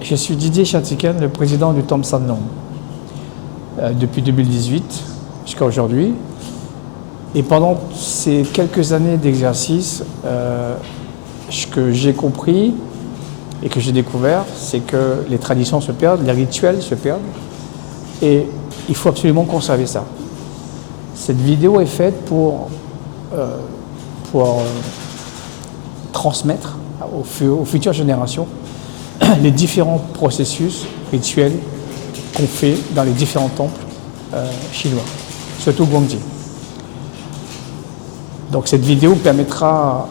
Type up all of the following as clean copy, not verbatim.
Je suis Didier Chatiken, le président du Tom Sanlong, depuis 2018 jusqu'à aujourd'hui. Et pendant ces quelques années d'exercice, ce que j'ai compris et que j'ai découvert, c'est que les traditions se perdent, les rituels se perdent, et il faut absolument conserver ça. Cette vidéo est faite pour transmettre aux futures générations les différents processus rituels qu'on fait dans les différents temples chinois, surtout Guangxi. Donc cette vidéo permettra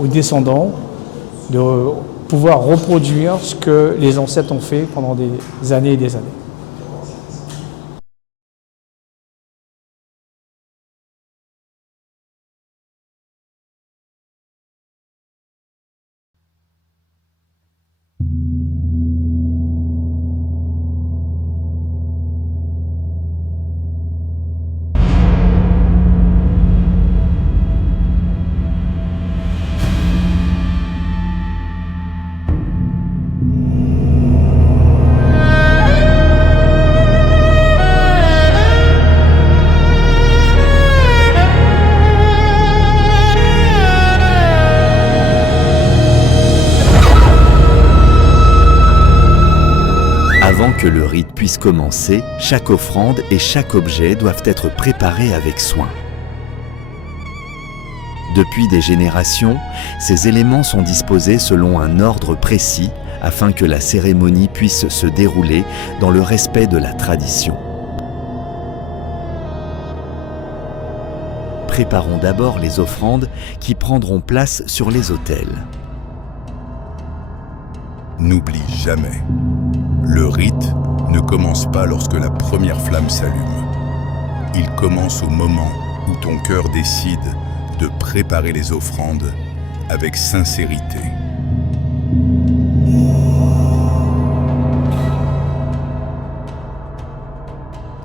aux descendants de pouvoir reproduire ce que les ancêtres ont fait pendant des années et des années. Avant que le rite puisse commencer, chaque offrande et chaque objet doivent être préparés avec soin. Depuis des générations, ces éléments sont disposés selon un ordre précis afin que la cérémonie puisse se dérouler dans le respect de la tradition. Préparons d'abord les offrandes qui prendront place sur les autels. N'oublie jamais, le rite ne commence pas lorsque la première flamme s'allume. Il commence au moment où ton cœur décide de préparer les offrandes avec sincérité.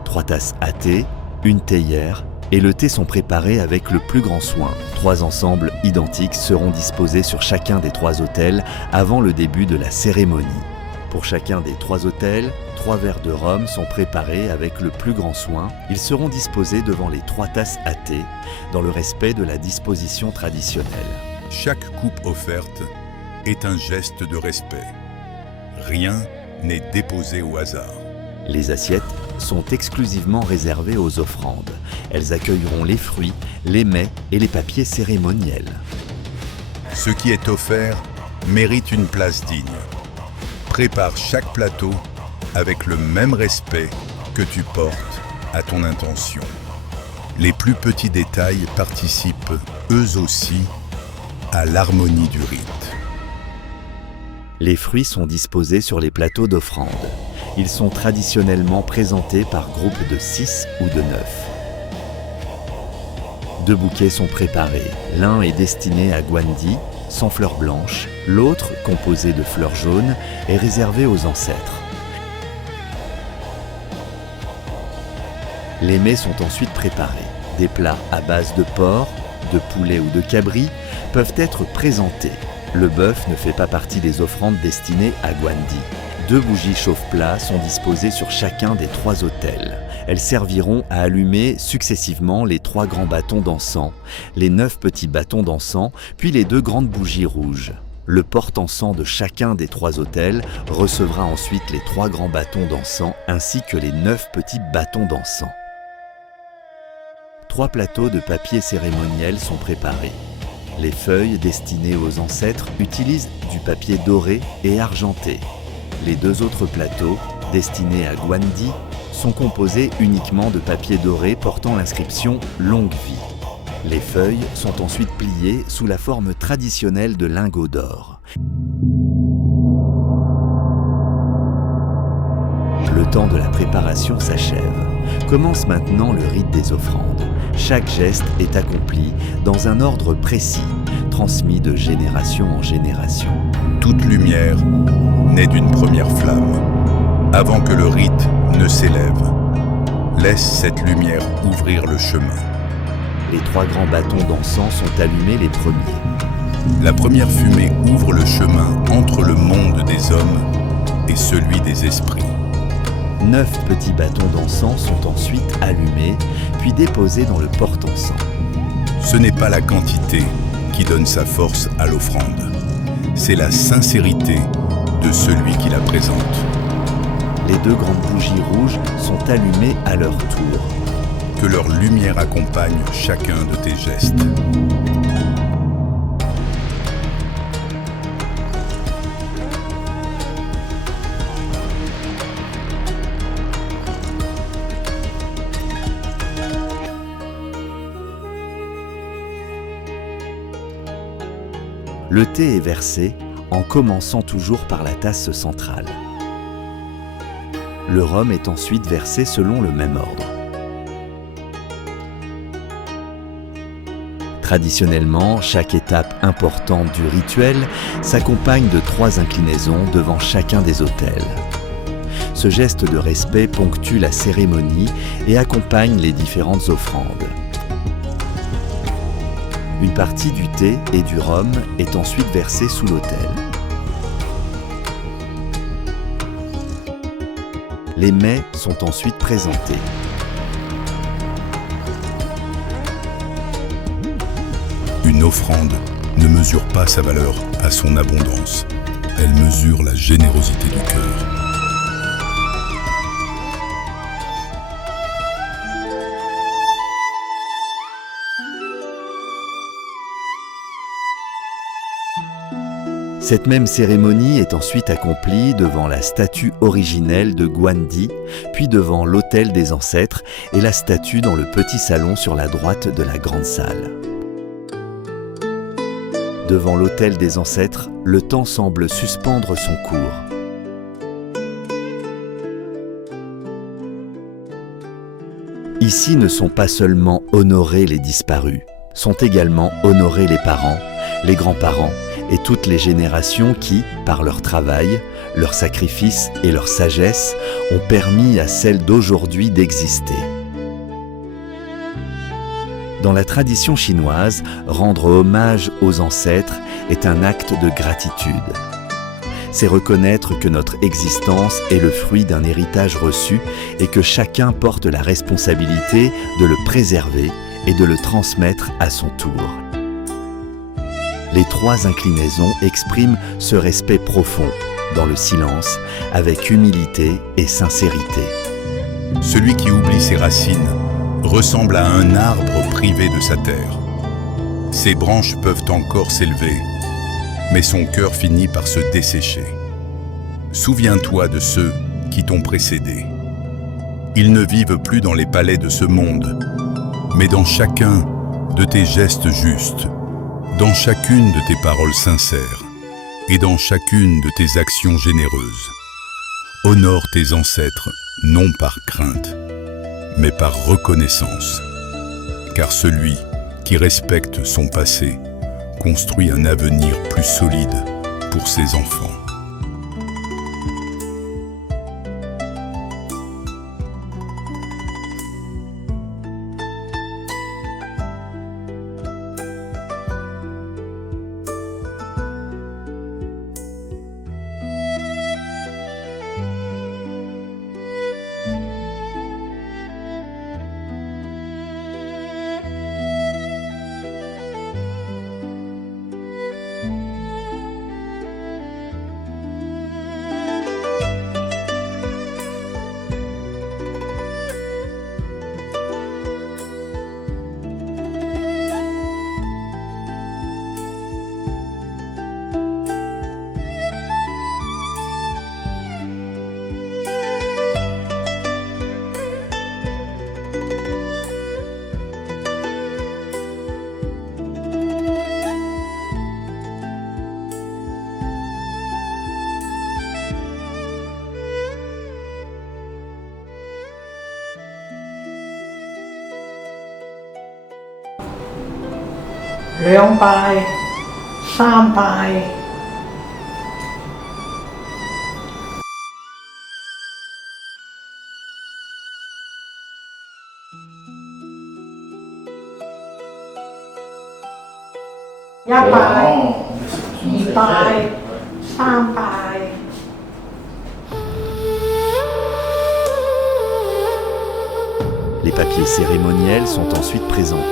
Trois tasses à thé, une théière et le thé sont préparés avec le plus grand soin. 3 ensembles identiques seront disposés sur chacun des 3 autels avant le début de la cérémonie. Pour chacun des 3 autels, 3 verres de rhum sont préparés avec le plus grand soin. Ils seront disposés devant les 3 tasses à thé, dans le respect de la disposition traditionnelle. Chaque coupe offerte est un geste de respect. Rien n'est déposé au hasard. Les assiettes sont exclusivement réservées aux offrandes. Elles accueilleront les fruits, les mets et les papiers cérémoniels. Ce qui est offert mérite une place digne. Prépare chaque plateau avec le même respect que tu portes à ton intention. Les plus petits détails participent, eux aussi, à l'harmonie du rite. Les fruits sont disposés sur les plateaux d'offrande. Ils sont traditionnellement présentés par groupe de 6 ou de 9. 2 bouquets sont préparés. L'un est destiné à Guandi, sans fleurs blanches. L'autre, composé de fleurs jaunes, est réservé aux ancêtres. Les mets sont ensuite préparés. Des plats à base de porc, de poulet ou de cabri peuvent être présentés. Le bœuf ne fait pas partie des offrandes destinées à Guandi. 2 bougies chauffe-plat sont disposées sur chacun des 3 autels. Elles serviront à allumer successivement les 3 grands bâtons d'encens, les 9 petits bâtons d'encens, puis les 2 grandes bougies rouges. Le porte-encens de chacun des 3 autels recevra ensuite les 3 grands bâtons d'encens ainsi que les 9 petits bâtons d'encens. 3 plateaux de papier cérémoniel sont préparés. Les feuilles destinées aux ancêtres utilisent du papier doré et argenté. Les 2 autres plateaux, destinés à Guandi, sont composés uniquement de papier doré portant l'inscription « Longue vie ». Les feuilles sont ensuite pliées sous la forme traditionnelle de lingots d'or. Le temps de la préparation s'achève. Commence maintenant le rite des offrandes. Chaque geste est accompli dans un ordre précis, transmis de génération en génération. Toute lumière naît d'une première flamme. Avant que le rite ne s'élève, laisse cette lumière ouvrir le chemin. Les 3 grands bâtons d'encens sont allumés les premiers. La première fumée ouvre le chemin entre le monde des hommes et celui des esprits. 9 petits bâtons d'encens sont ensuite allumés, puis déposés dans le porte-encens. Ce n'est pas la quantité qui donne sa force à l'offrande, c'est la sincérité de celui qui la présente. Les 2 grandes bougies rouges sont allumées à leur tour. Que leur lumière accompagne chacun de tes gestes. Le thé est versé en commençant toujours par la tasse centrale. Le rhum est ensuite versé selon le même ordre. Traditionnellement, chaque étape importante du rituel s'accompagne de 3 inclinaisons devant chacun des autels. Ce geste de respect ponctue la cérémonie et accompagne les différentes offrandes. Une partie du thé et du rhum est ensuite versée sous l'autel. Les mets sont ensuite présentés. Une offrande ne mesure pas sa valeur à son abondance. Elle mesure la générosité du cœur. Cette même cérémonie est ensuite accomplie devant la statue originelle de Gwandi, puis devant l'autel des ancêtres et la statue dans le petit salon sur la droite de la grande salle. Devant l'autel des ancêtres, le temps semble suspendre son cours. Ici ne sont pas seulement honorés les disparus, sont également honorés les parents, les grands-parents et toutes les générations qui, par leur travail, leur sacrifice et leur sagesse, ont permis à celles d'aujourd'hui d'exister. Dans la tradition chinoise, rendre hommage aux ancêtres est un acte de gratitude. C'est reconnaître que notre existence est le fruit d'un héritage reçu et que chacun porte la responsabilité de le préserver et de le transmettre à son tour. Les 3 inclinaisons expriment ce respect profond, dans le silence, avec humilité et sincérité. Celui qui oublie ses racines ressemble à un arbre privé de sa terre. Ses branches peuvent encore s'élever, mais son cœur finit par se dessécher. Souviens-toi de ceux qui t'ont précédé. Ils ne vivent plus dans les palais de ce monde, mais dans chacun de tes gestes justes, dans chacune de tes paroles sincères et dans chacune de tes actions généreuses. Honore tes ancêtres non par crainte, mais par reconnaissance, car celui qui respecte son passé construit un avenir plus solide pour ses enfants. Liang bài, Sam bài. Ya pai, Yi pai, Sam pai. Les papiers cérémoniels sont ensuite présentés.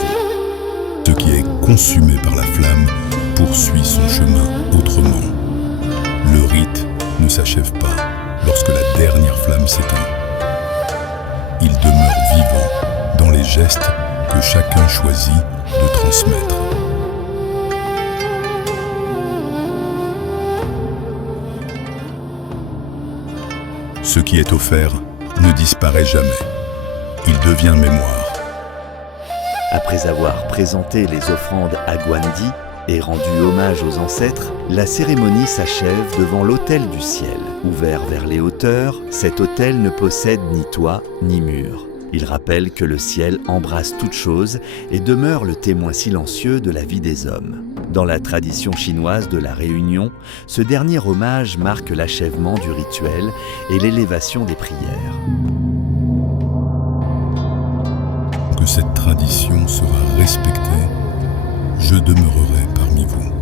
Ce qui est consumé par la flamme poursuit son chemin autrement. Le rite ne s'achève pas lorsque la dernière flamme s'éteint. Il demeure vivant dans les gestes que chacun choisit de transmettre. Ce qui est offert ne disparaît jamais. Il devient mémoire. Après avoir présenté les offrandes à Gwandi et rendu hommage aux ancêtres, la cérémonie s'achève devant l'autel du ciel. Ouvert vers les hauteurs, cet autel ne possède ni toit ni mur. Il rappelle que le ciel embrasse toute chose et demeure le témoin silencieux de la vie des hommes. Dans la tradition chinoise de la Réunion, ce dernier hommage marque l'achèvement du rituel et l'élévation des prières. Que cette tradition sera respectée, je demeurerai parmi vous.